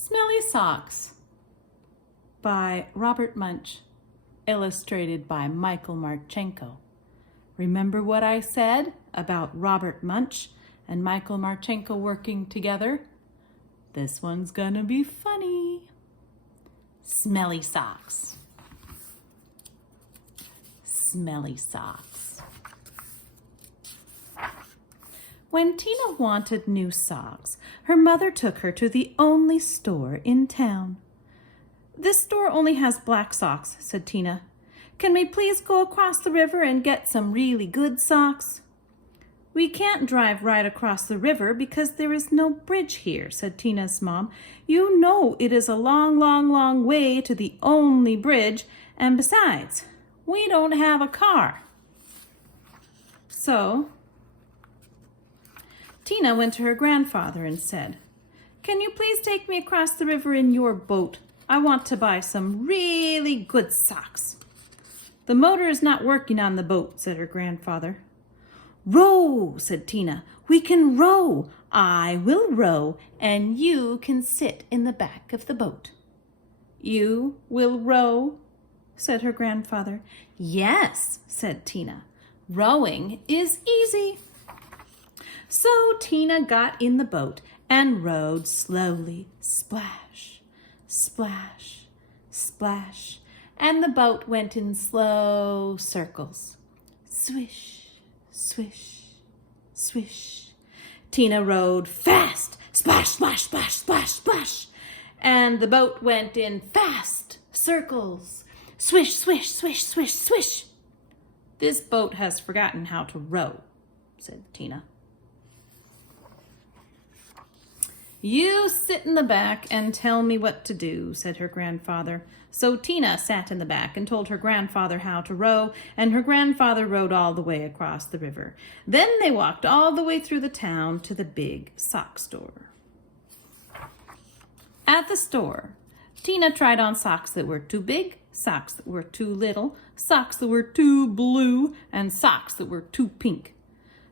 Smelly Socks by Robert Munch, illustrated by Michael Marchenko. Remember what I said about Robert Munch and Michael Marchenko working together? This one's gonna be funny. Smelly Socks. Smelly Socks. When Tina wanted new socks, her mother took her to the only store in town. "This store only has black socks," said Tina. "Can we please go across the river and get some really good socks?" "We can't drive right across the river because there is no bridge here," said Tina's mom. "You know it is a long, long, long way to the only bridge, and besides, we don't have a car." So Tina went to her grandfather and said, "Can you please take me across the river in your boat? I want to buy some really good socks." "The motor is not working on the boat," said her grandfather. "Row," said Tina. "We can row. I will row, and you can sit in the back of the boat." "You will row?" said her grandfather. "Yes," said Tina. "Rowing is easy." So Tina got in the boat and rowed slowly, splash, splash, splash, and the boat went in slow circles. Swish, swish, swish. Tina rowed fast, splash, splash, splash, splash, splash, and the boat went in fast circles. Swish, swish, swish, swish, swish. "This boat has forgotten how to row," said Tina. "You sit in the back and tell me what to do," said her grandfather. So Tina sat in the back and told her grandfather how to row, and her grandfather rowed all the way across the river. Then they walked all the way through the town to the big sock store. At the store, Tina tried on socks that were too big, socks that were too little, socks that were too blue, and socks that were too pink.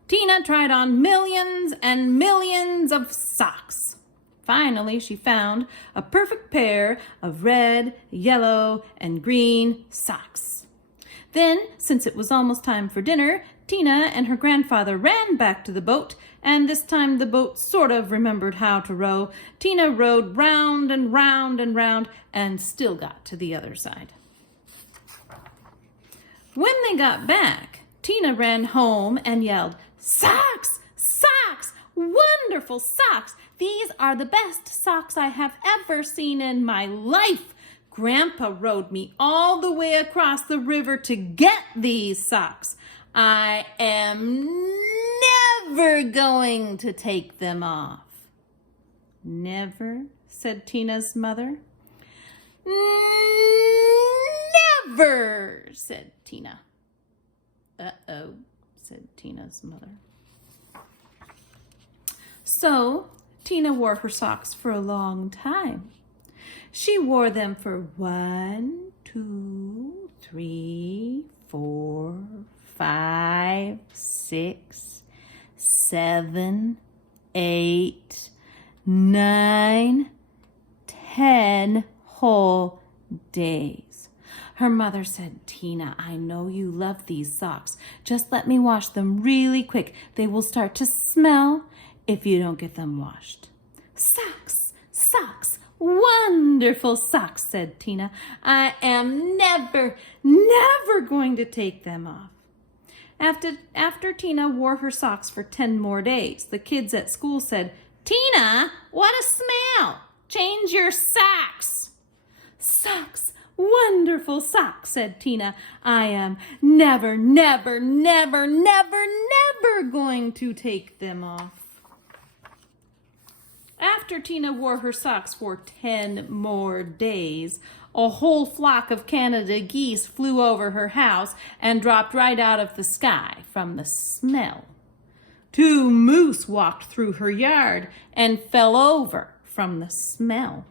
Tina tried on millions and millions of socks. Finally, she found a perfect pair of red, yellow, and green socks. Then, since it was almost time for dinner, Tina and her grandfather ran back to the boat, and this time the boat sort of remembered how to row. Tina rowed round and round and round and still got to the other side. When they got back, Tina ran home and yelled, "Socks! Socks! Wonderful socks! These are the best socks I have ever seen in my life. Grandpa rowed me all the way across the river to get these socks. I am never going to take them off." "Never?" said Tina's mother. "Never," said Tina. "Uh-oh," said Tina's mother. So Tina wore her socks for a long time. She wore them for 1, 2, 3, 4, 5, 6, 7, 8, 9, 10 whole days. Her mother said, "Tina, I know you love these socks. Just let me wash them really quick. They will start to smell if you don't get them washed." "Socks, socks, wonderful socks," said Tina. "I am never, never going to take them off." After Tina wore her socks for 10 more days, the kids at school said, "Tina, what a smell! Change your socks." "Socks, wonderful socks," said Tina. "I am never, never, never, never, never going to take them off." After Tina wore her socks for 10 more days, a whole flock of Canada geese flew over her house and dropped right out of the sky from the smell. 2 moose walked through her yard and fell over from the smell.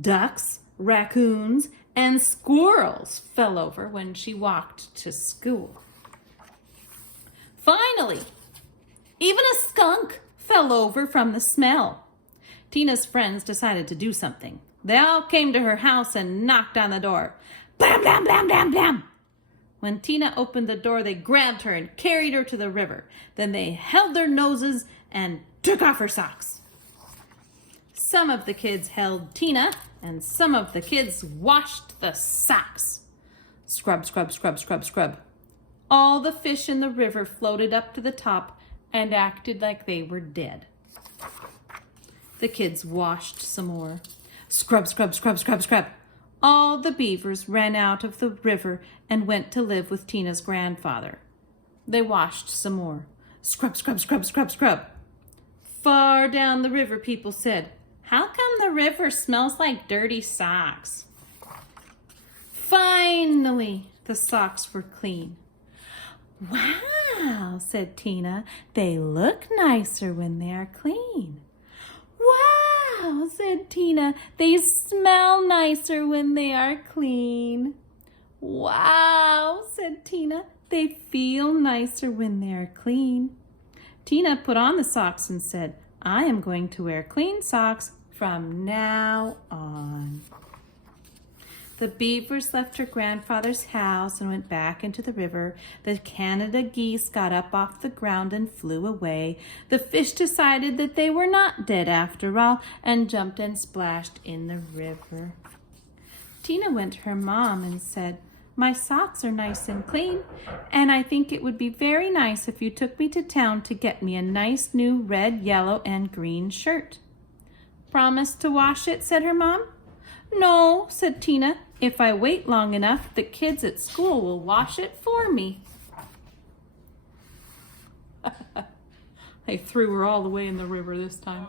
Ducks, raccoons, and squirrels fell over when she walked to school. Finally, even a skunk fell over from the smell. Tina's friends decided to do something. They all came to her house and knocked on the door. Blam, blam, blam, blam, blam. When Tina opened the door, they grabbed her and carried her to the river. Then they held their noses and took off her socks. Some of the kids held Tina, and some of the kids washed the socks. Scrub, scrub, scrub, scrub, scrub. All the fish in the river floated up to the top and acted like they were dead. The kids washed some more. Scrub, scrub, scrub, scrub, scrub. All the beavers ran out of the river and went to live with Tina's grandfather. They washed some more. Scrub, scrub, scrub, scrub, scrub. Far down the river, people said, "How come the river smells like dirty socks?" Finally, the socks were clean. "Wow," said Tina, "they look nicer when they are clean." "Wow," said Tina, "they smell nicer when they are clean." "Wow," said Tina, "they feel nicer when they are clean." Tina put on the socks and said, "I am going to wear clean socks from now on." The beavers left her grandfather's house and went back into the river. The Canada geese got up off the ground and flew away. The fish decided that they were not dead after all and jumped and splashed in the river. Tina went to her mom and said, "My socks are nice and clean, and I think it would be very nice if you took me to town to get me a nice new red, yellow, and green shirt." "Promise to wash it?" said her mom. "No," said Tina. "If I wait long enough, the kids at school will wash it for me." I threw her all the way in the river this time.